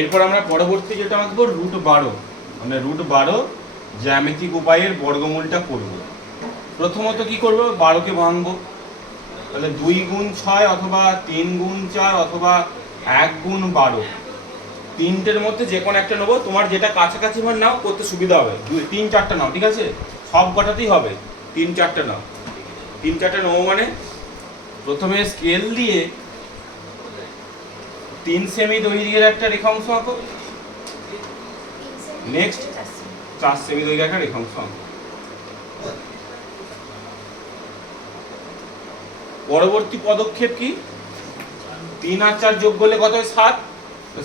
এরপর আমরা পরবর্তী যেটা আঁকবো √12, মানে √12 জ্যামিতিক উপায়ের বর্গমূলটা করব। প্রথমত কি করব, 12কে ভাঙবো। তাহলে 2 গুণ 6 অথবা 3 গুণ 4 অথবা 1 গুণ 12, তিনটের মধ্যে যে কোনো একটা নেবো। তোমার যেটা কাছাকাছি মান নাও, করতে সুবিধা হবে। 3 4টা নাও, ঠিক আছে? সব কটাতেই হবে 3 4টা নাও। 3 4টা নেবো মানে প্রথমে স্কেল দিয়ে 3 সেমি দৈর্ঘ্যের একটা রেখাংশ আঁকো। নেক্সট 4 সেমি দৈর্ঘ্যের একটা রেখাংশ আঁকো। পরবর্তী পদক্ষেপ কি, 3 আর 4 যোগ করলে কত হয়? 7।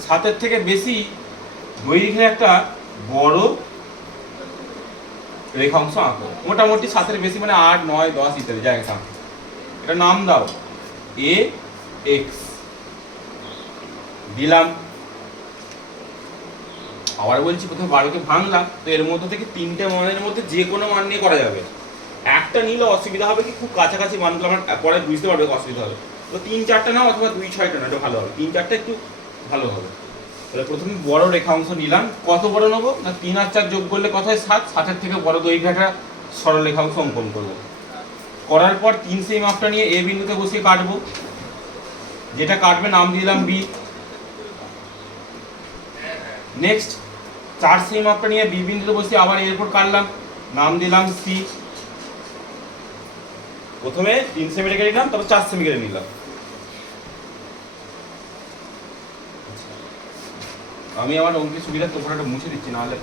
7-এর থেকে বেশি দৈর্ঘ্যের একটা বড় রেখাংশ আঁকো। মোটামুটি 7-এর বেশি মানে 8 9 10 ইত্যাদি জায়গা আঁকো। এটা নাম দাও এ এক্স দিলাম। আবার বলছি, প্রথমে 12কে ভাঙলাম, তো এর মধ্যে থেকে 3টে মানের মধ্যে যে কোনো মান নিয়ে করা যাবে। একটা নিলে অসুবিধা হবে কি, খুব কাছাকাছি মানগুলো আমার পরে বুঝতে পারবে অসুবিধা হবে। তো 3 4টা নাও অথবা 2 6টা নাও, এটা ভালো হবে। 3 4টা একটু ভালো হবে। তাহলে প্রথমে বড় রেখাংশ নিলাম। কত বড় নেবো না, 3 আর 4 যোগ করলে কত হয়? 7। 7-এর থেকে বড় দৈর্ঘ্যের একটা সরল রেখাংশ অঙ্কন করবো। করার পর 3 সেই মাপটা নিয়ে এ বিন্দুতে বসিয়ে কাটবো। যেটা কাটবে নাম দিলাম বি। নেক্সট 4 সেই মাপটা নিয়ে বি বিন্দুতে বসিয়ে আবার এর উপর কাটলাম, নাম দিলাম সি। প্রথমে 3 সেমি কেটে নিলাম, তারপর 4 সেমি কেটে নিলাম। আমি আমার অঙ্কের সুবিধা তোমরা মুছে দিচ্ছি, নাহলে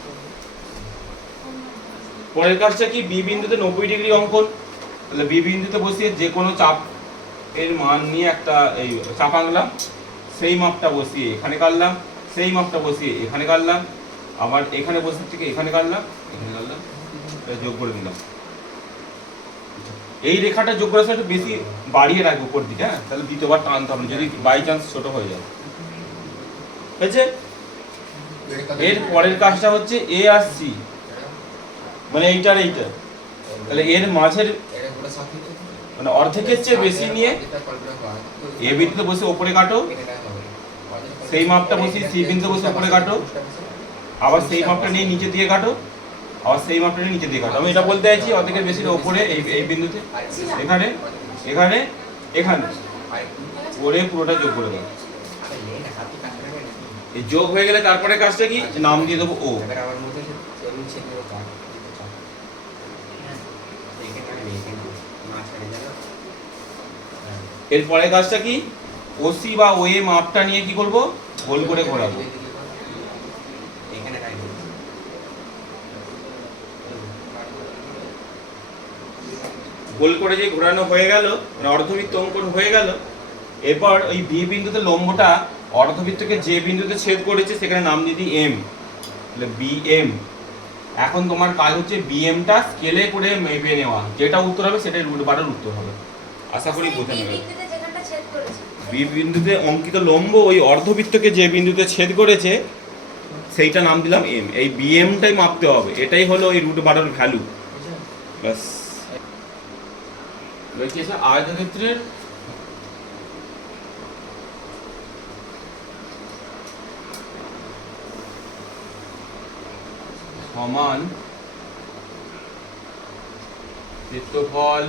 পরের কাজটা কি, বি বিন্দুতে 90 ডিগ্রি অঙ্কন। তাহলে বি বিন্দুতে বসিয়ে যে কোনো চাপ এর মান নিয়ে একটা এই চাপ আঁকলাম। সেই মাপটা বসিয়ে এখানে কাটলাম, সেই মাপটা বসিয়ে এখানে কাটলাম, আবার এখানে বসিয়ে থেকে এখানে কাটলাম, এখানে কাটলাম, যোগ করে দিলাম। এই রেখাটা যোগ করার সময় একটু বেশি বাড়িয়ে রাখবো উপর দিকে, হ্যাঁ? তাহলে দ্বিতীয়বার টানতে হবে যদি বাই চান্স ছোট হয়ে যায়। হয়েছে? এর পরের কাজটা হচ্ছে এ আর সি, মানে এইটার এইটা। তাহলে এর মাঝের মানে অর্ধেকের চেয়ে বেশি নিয়ে এ বিন্দুতে বসে ওপরে কাটো, সেই মাপটা বসিয়ে সি বিন্দুতে বসে ওপরে কাটো, আবার সেই মাপটা নিয়ে নিচে দিয়ে কাটো, আবার সেই মাপটা নিয়ে নিচে দিয়ে কাটো। আমি এটা বলতে চাইছি অর্ধেকের বেশি ওপরে এই বিন্দুতে, এখানে এখানে এখানে ওরে পুরোটা যোগ করে দাও। এই যোগ হয়ে গেলে তারপরে কাজটা কি, নাম দিয়ে দেবো ও। এরপরে কাজটা কি, ওসি বা ও এ মাপটা নিয়ে কি করব, গোল করে ঘোরাবো। গোল করে যে ঘোরানো হয়ে গেল, মানে অর্ধবৃত্ত অঙ্কন হয়ে গেল। এরপর ওই বি বিন্দুতে লম্বটা অর্ধবৃত্তকে যে বিন্দুতে ছেদ করেছে সেখানে নাম দিয়ে দিই এম, তাহলে বি এম। এখন তোমার কাজ হচ্ছে বিএমটা স্কেলে করে মেপে নেওয়া, যেটা উত্তর হবে সেটাই √12 উত্তর হবে। আশা করি বোঝানো গেল। বি বিন্দুতে অঙ্কিত লম্ব ওই অর্ধবৃত্তকে যে বিন্দুতে ছেদ করেছে সেইটা নাম দিলাম এম। এই বিএমটাই মাপতে হবে, এটাই হলো এই √12 ভ্যালু। ব্যাস। আয়তক্ষেত্রের সমান ক্ষেত্রফল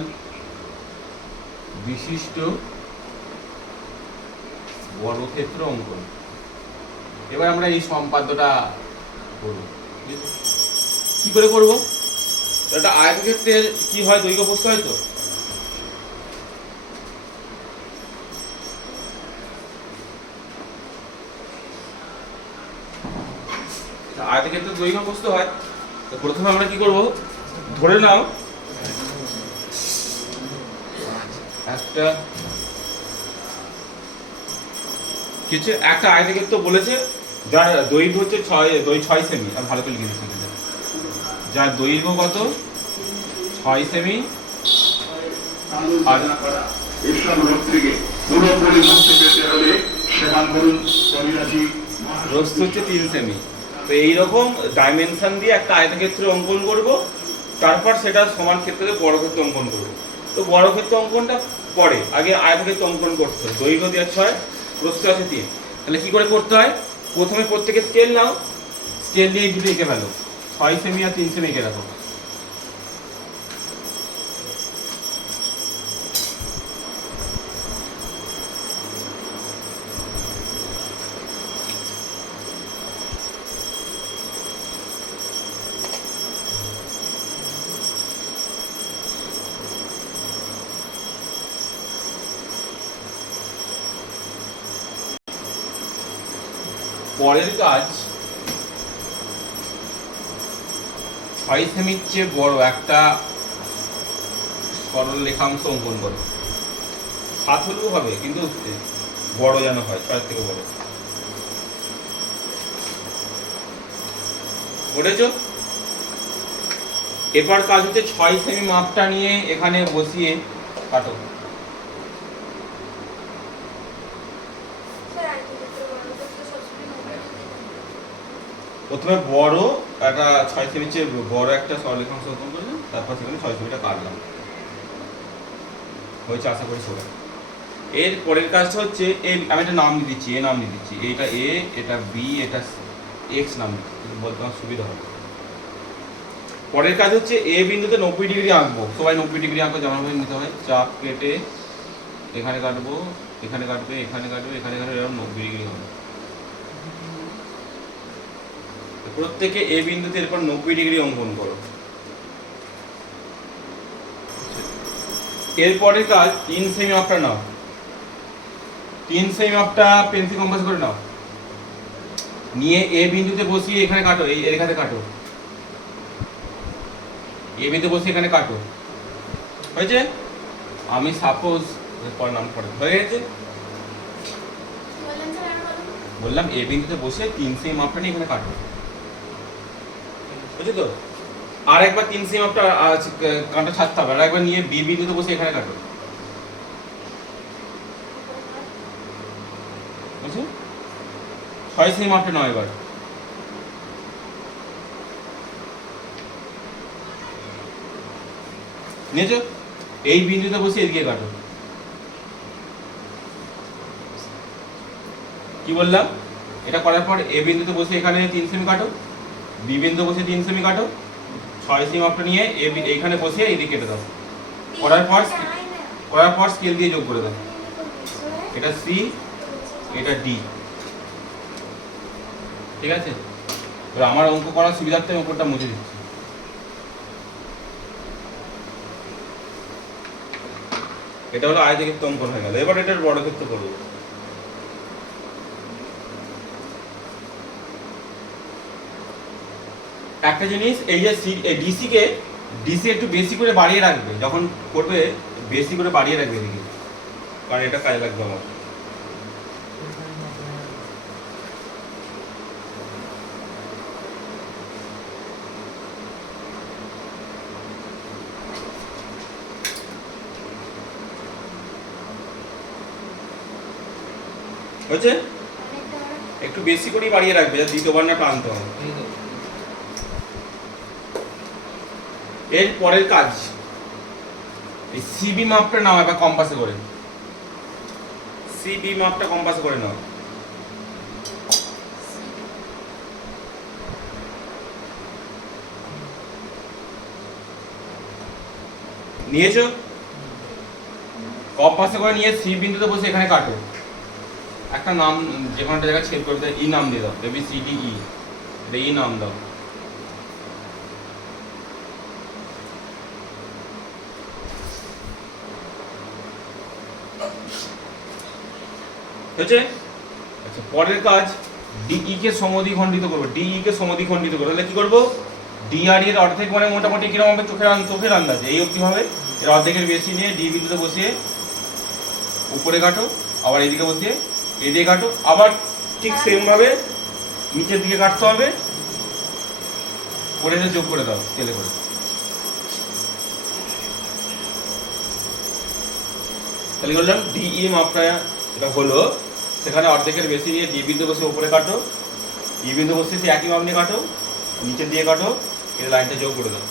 বিশিষ্ট বর্গক্ষেত্র অঙ্কন। এবার আমরা এই সম্পাদ্যটা করব। কি করে করব? একটা আয়তক্ষেত্রের কি হয়, দৈর্ঘ্য প্রস্থ হয়। তো আয়তক্ষেত্রের দৈর্ঘ্য প্রস্থ হয়। তো প্রথমে আমরা কি করব, ধরে নাও একটা কিছু একটা আয়তক্ষেত্র বলেছে যার দৈর্ঘ্য হচ্ছে 6 সেমি। আমি ভালো করে লিখে দিচ্ছি, যার দৈর্ঘ্য কত 6 সেমি আর প্রস্থ হচ্ছে 3 সেমি। তো এইরকম ডাইমেনশন দিয়ে একটা আয়তক্ষেত্র অঙ্কন করব, তারপর সেটা সমান ক্ষেত্রে বর্গক্ষেত্র অঙ্কন করব। তো বর্গক্ষেত্র অঙ্কনটা পরে, আগে আয়তক্ষেত্র অঙ্কন করতে হবে। দৈর্ঘ্য দেওয়া 6, প্রস্থ আছে 3। তাহলে কি করে করতে হয়, প্রথমে প্রত্যেকে স্কেল নাও, স্কেল দিয়ে এই দুটো এঁকে ফেলো, 6 সেমি আর 3 সেমি এঁকে রাখো। পরের কাজ 6 সেমির চেয়ে বড় একটা সরল রেখাংশ অঙ্কন করো। 7 হলেও হবে, কিন্তু বড় যেন হয়, 6 থেকে বড়। করেছো? এবার কাজ হচ্ছে 6 সেমি মাপটা নিয়ে এখানে বসিয়ে কাটো। প্রথমে বড় একটা 6 সেমির চেয়ে বড় একটা সরলরেখাংশ অঙ্কন করলাম, তারপর সেখানে 6 সেমিটা কাটলাম। হয়েছে আশা করি সবাই। এর পরের কাজটা হচ্ছে আমি একটা নাম দিয়ে দিচ্ছি, নাম দিয়ে দিচ্ছি, এটা এ, এটা বি, এটা এক্স নাম বলতে আমার সুবিধা হবে। পরের কাজ হচ্ছে এ বিন্দুতে 90 ডিগ্রি আঁকবো। সবাই 90 ডিগ্রি আঁকো, যেমন ভাবে নিতে হয়। চাপ কেটে এখানে কাটবো, এখানে কাটবে, এখানে কাটবে, এখানে কাটবে, এরকম 90 ডিগ্রি হবে। প্রত্যেকে এ বিন্দুতে এরপর 90 ডিগ্রি অঙ্কন করো। এরপরের কাজ 3 সেমি মাপটা নাও। 3 সেমি মাপটা পেন্সিল কম্পাস করে নাও, নিয়ে এ বিন্দুতে বসিয়ে এখানে কাটো, এই রেখাতে কাটো। এ বিন্দুতে বসিয়ে এখানে কাটো। হয়েছে? আমি সাপোজ পর নাম পড়ে হয়ে গেছে। বললাম এ বিন্দুতে বসে 3 সেমি মাপটা নিয়ে এখানে কাটো। বুঝছো তো? আর একবার 3 সেমি মাপটা কাঁটা ছাড়তে হবে, আর একবার নিয়ে বি বিন্দুতে বসে এখানে কাটো। বুঝছো? 6 সেমি মাপটা নাও এবার। নিয়েছো? এই বিন্দুতে বসে এদিকে কাটো। কি বললাম? এটা করার পর এ বিন্দুতে বসে এখানে 3 সেমি কাটো, বি বিন্দু বসে 3 সেমি কাটো, 6 সেমি মাপটা নিয়ে এইখানে বসে এদিকে কেটে দাও। করার পর স্কেল দিয়ে যোগ করে দাও। এটা সি, এটা ডি। ঠিক আছে? এবার আমার অঙ্ক করার সুবিধার্থে আমি উপরটা মুছে দিচ্ছি। এটা হলো আয়তক্ষেত্র অঙ্কন হয়ে গেল। এবার এটার বর্গক্ষেত্র করবো। একটা জিনিস, এই যে ডিসি একটু বেশি করে বাড়িয়ে রাখবে, যখন করবে বেশি করে বাড়িয়ে রাখবে এদিকে, কারণ এটা কাজে লাগবে আমার। হয়েছে? একটু বেশি করেই বাড়িয়ে রাখবে, দ্বিতীয়বার না টানতে হবে। এর পরের কাজ, এই সিবি মাপটা নাও এবার কম্পাসে করে। সিবি মাপটা কম্পাসে করে নাও। নিয়েছো? কম্পাসে করে নিয়ে সি বিন্দুতে বসে এখানে কাটো। একটা নাম যে কোনো একটা জায়গায় ছেদ করে দাও, ই নাম দিয়ে দাও, এবি সি ডি ই, এটা ই নাম দাও। হয়েছে? আচ্ছা, পরের কাজ ডিই কে সমদ্বিখণ্ডিত করবো। ডিই কে সমদ্বিখণ্ডিত করবো, তাহলে কি করবো? ডিআর এর অর্ধেক মানে মোটামুটি কিরকম হবে চোখের আন্দাজে এই অবধি হবে। এর অর্ধেকের বেশি নিয়ে ডি বিন্দুতে বসিয়ে উপরে কাটো, আবার এইদিকে বসিয়ে এদিকে কাটো, আবার ঠিক সেম ভাবে নিচের দিকে কাটতে হবে, করে যোগ করে দাও স্কেলে করে। তাহলে বললাম ডিই মাপটা এটা হলো, সেখানে অর্ধেকের বেশি নিয়ে ডি বিন্দু বসে উপরে কাটো, ই বিন্দু বসে সে একই মাপ নিয়ে কাটো, নিচের দিয়ে কাটো, এই লাইনটা যোগ করে দাও।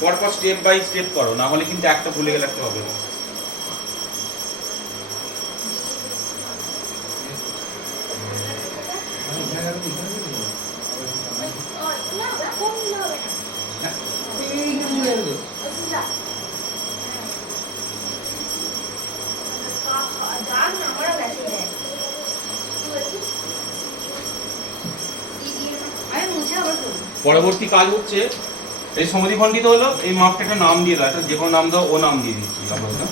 পরপর স্টেপ বাই স্টেপ করো, না হলে কিন্তু একটা ভুলে গেলে একটা হবে না। পরবর্তী কাজ হচ্ছে এই সমদ্বিখণ্ডিত হলো, এই মাপটা একটা নাম দিয়ে দাও, একটা যে কোনো নাম দাও, ও নাম দিয়ে দিচ্ছি আমরা।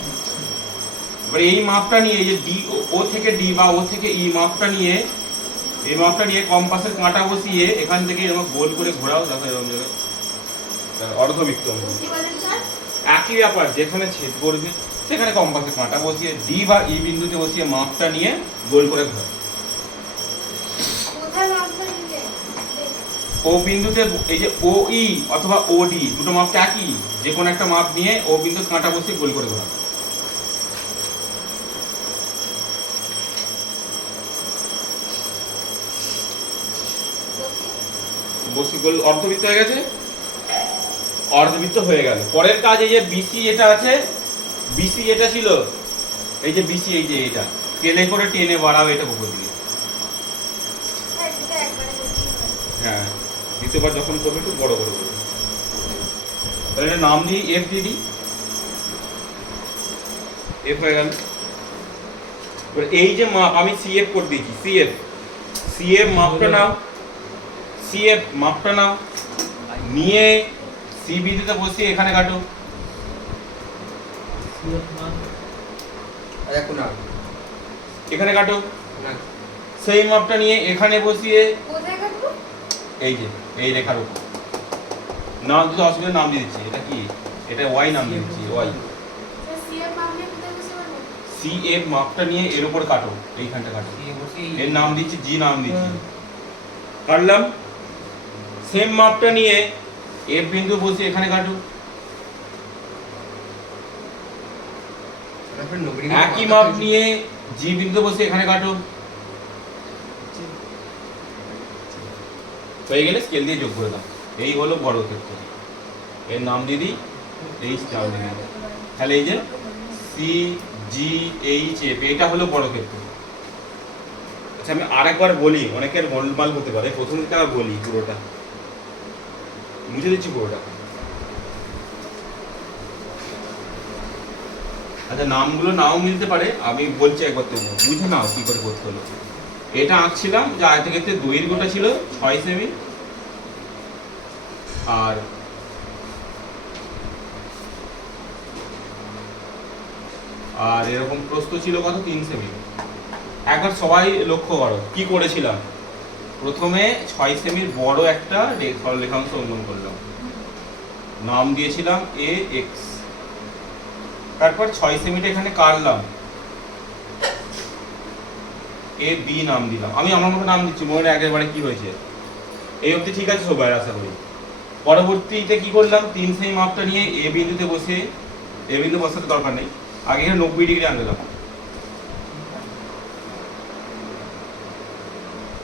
এবার এই মাপটা নিয়ে, এই যে ডি, ও থেকে ডি বা ও থেকে ই মাপটা নিয়ে, এই মাপটা নিয়ে কম্পাসের কাঁটা বসিয়ে এখান থেকে এরকম গোল করে ঘোরাও, দেখো এরকম জায়গায় অর্ধবৃত্ত। একই ব্যাপার, যেখানে ছেদ করবে সেখানে কম্পাসের কাঁটা বসিয়ে ডি বা ই বিন্দুতে বসিয়ে মাপটা নিয়ে গোল করে ঘোরাও। ও বিন্দুতে এই যে ও ই অথবা ও ডি দুটো মাপটা একই, যে কোনো একটা মাপ নিয়ে ও বিন্দু কাঁটা বসিয়ে গোল করে ঘোরাও। বসি গোল অর্ধবৃত্ত হয়ে গেছে, অর্ধবৃত্ত হয়ে গেল। পরের কাজ এই যে বিসি এটা আছে, বিসি এটা ছিল, এই যে বিসি, এই যে এটা তেলে করে টেনে বাড়াও এটা উপর দিকে। হ্যাঁ, দ্বিতীয়বার যখন করবে একটু বড় করে করবে। তাহলে এটা নাম দিই এফ দিয়ে দিই, এফ হয়ে গেল। এই যে মাপ আমি সিএফ করে দিয়েছি, সিএফ, সিএফ মাপটা নাও, সিএফ মাপটা নাও, নিয়ে সি বিন্দুতে বসিয়ে এখানে কাটো। এখানে কাটো। সেই মাপটা নিয়ে এখানে বসিয়ে এই যে এই রেখার উপর নাম দিতে অসুবিধা, নাম দিয়ে দিচ্ছি। এটা কি? এটা ওয়াই নাম দিয়ে দিচ্ছি, ওয়াই। সিএফ মাপটা নিয়ে এর উপর কাটো, এইখানটা কাটো, এর নাম দিচ্ছি জি, নাম দিচ্ছি, কাটলাম। সেম মাপটা নিয়ে এফ বিন্দু বসিয়ে এখানে কাটো। একই মাপ নিয়ে জি বিন্দু বসে এখানে কাটো। হয়ে গেলে স্কেল দিয়ে যোগ করে দাও। এই হলো বর্গক্ষেত্র, এর নাম দিয়ে দিই এইচ, নাম দিয়ে দিই। তাহলে এই যে সি জি এইচ এফ, এটা হলো বর্গক্ষেত্র। আচ্ছা, আমি আরেকবার বলি, অনেকের গোলমাল হতে পারে, প্রথম থেকে আবার বলি, পুরোটা মুছে দিচ্ছি পুরোটা। আচ্ছা, নামগুলো নাও মিলতে পারে, আমি বলছি একবার, তো বুঝে নাও কি করে করতে হলো। এটা আঁকছিলাম যে আয়তক্ষেত্রের দৈর্ঘ্যটা ছিল 6 সেমি, আর এরকম প্রস্থ ছিল কত, 3 সেমি। একবার সবাই লক্ষ্য করো কি করেছিলাম। প্রথমে 6 সেমির বড় একটা সরলরেখাংশ অঙ্কন করলাম, নাম দিয়েছিলাম এ এক্স। তারপর 6 সেমিটা এখানে কাটলাম, এ বি নাম দিলাম। আমি আমার মতো নাম দিচ্ছি, মনে একেবারে কি হয়েছে। এই অবধি ঠিক আছে সবাই, আশা করি। পরবর্তীতে কি করলাম, 3 সেমি মাপটা নিয়ে এ বিন্দুতে বসে, এ বিন্দু বসাতে দরকার নেই, আগে এখানে 90 ডিগ্রি আনলাম,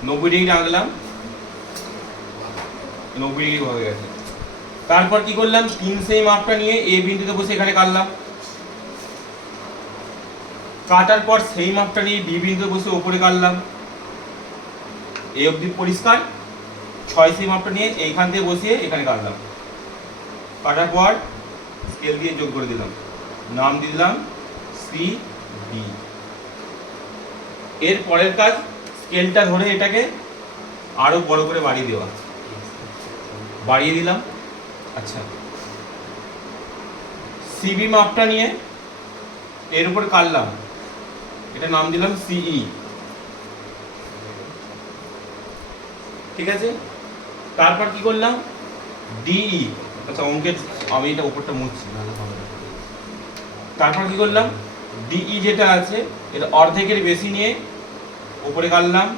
90 ডিগ্রি আনলাম, 90 ডিগ্রি হয়ে গেছে। তারপর কি করলাম, 3 সেমি মাপটা নিয়ে এ বিন্দুতে বসে এখানে কাটলাম। কাটার পর সেই মাপটা নিয়ে বি বিন্দুতে বসে উপরে কাটলাম। এই অবধি পরিষ্কার। 6 সেমি মাপটা নিয়ে এইখান থেকে বসিয়ে এখানে কাটলাম। কাটার পর স্কেল দিয়ে যোগ করে দিলাম, নাম দিলাম সি ডি। এর পরের কাজ, স্কেলটা ধরে এটাকে আরো বড় করে বাড়িয়ে দেওয়া, বাড়িয়ে দিলাম। আচ্ছা, সিবি মাপটা নিয়ে এর উপর কাটলাম, এটা নাম দিলাম সিই। ঠিক আছে। তারপর কি করলাম, ডিই। আচ্ছা, অঙ্কের আমি এটা উপরটা মুছছি, তারপর কি করলাম, ডিই যেটা আছে এটা অর্ধেকের বেশি নিয়ে উপরে কাটলাম,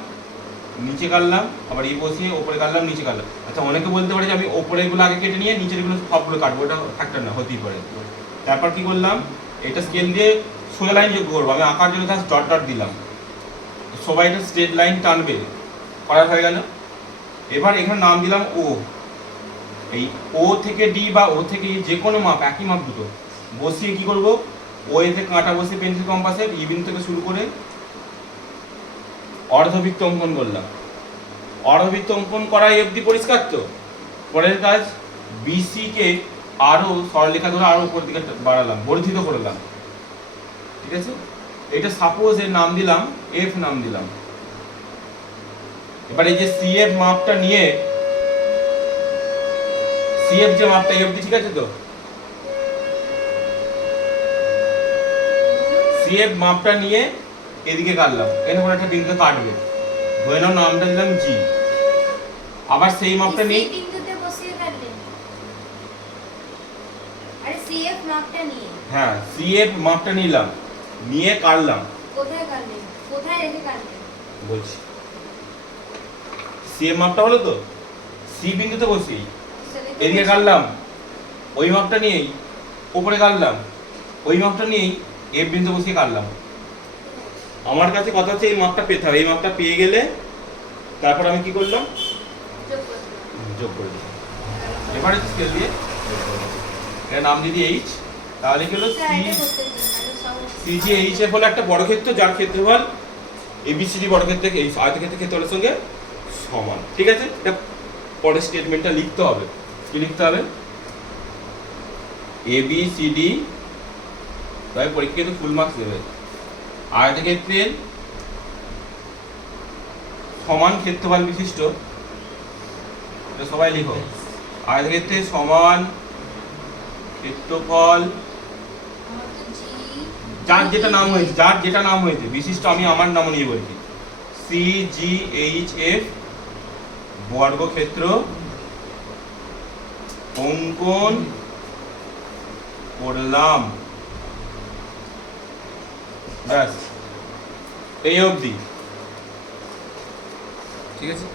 নিচে কাটলাম, আবার এই বসিয়ে উপরে কাটলাম, নিচে কাটলাম। আচ্ছা, অনেকে বলতে পারে যে আমি উপরেরগুলো আগে কেটে নিয়ে নিচেরগুলো সবগুলো কাটবো, এটা ফ্যাক্টর না, হতেই পারে। তারপর কি করলাম, এটা স্কেল দিয়ে সোজা লাইন যোগ করবো। আমি আঁকার জন্য জাস্ট ডট ডট দিলাম, সবাই এটা স্ট্রেট লাইন টানবে, করা হয়ে গেল। এবার এখানে নাম দিলাম ও। এই ও থেকে ডি বা ও থেকে যে কোনো মাপ, একই মাপ দুটো বসিয়ে কি করব, ও এতে কাঁটা বসিয়ে পেন্সিল কম্পাসের ই বিন্দু থেকে শুরু করে অর্ধবৃত্ত অঙ্কন করলাম। অর্ধবৃত্ত অঙ্কন করা এই অবধি পরিষ্কার তো। পরের কাজ বিসি কে আরো সরলরেখা ধরে আরো উপর দিকে বাড়ালাম, বর্ধিত করলাম, ঠিক আছে। এটা সাপোজ এর নাম দিলাম এফ নাম দিলাম। এবার এই যে সিএফ মাপটা নিয়ে, সিএফ যে মাপটা এই অবধি ঠিক আছে তো, সিএফ মাপটা নিয়ে এদিকে কাটলাম, এর উপর একটা বিন্দু কাটবে, ধরে নাও নামটা দিলাম জি। আবার সেই মাপটা নিয়ে বিন্দুতে বসিয়ে কাটলেন, আরে সিএফ মাপটা নিয়ে, হ্যাঁ সিএফ মাপটা নিলাম, নিয়ে কাটলাম। কোথায় কাটলেন, কোথায় রেখে কাটলেন বলছি, সিএফ মাপটা হলো তো, সি বিন্দুতে বসি এদিকে কাটলাম, ওই মাপটা নিয়েই উপরে কাটলাম, ওই মাপটা নিয়েই এফ বিন্দু বসিয়ে কাটলাম। আমার কাছে কথা হচ্ছে এই মাপটা পেতে হবে, এই মাপটা পেয়ে গেলে তারপর আমি কি করলাম, যোগ করে দিলাম। এবারে স্কেল দিয়ে এর নাম দিদি এইচ, তাহলে কি হলো সি সিজি এইচ এফ হলো একটা বর্গক্ষেত্র যার ক্ষেত্রফল এবিসিডি বর্গক্ষেত্রের এই আয়তক্ষেত্রের ক্ষেত্রফলের সঙ্গে সমান, ঠিক আছে। এটা পরের স্টেটমেন্টটা লিখতে হবে, কি লিখতে হবে, এবিসিডি তবে পরীক্ষায় কিন্তু ফুল মার্কস দেবে, আয়তক্ষেত্রের সমান ক্ষেত্রফল বিশিষ্ট, এটা সবাই লিখো, আয়তক্ষেত্রের সমান ক্ষেত্রফল যার যেটা নাম হয়েছে, যার যেটা নাম হয়েছে বিশিষ্ট, আমি আমার নাম নিয়ে বলছি, সিজিএইচএফ বর্গক্ষেত্র অঙ্কন করলাম, ব্যাস এই অবধি, ঠিক আছে।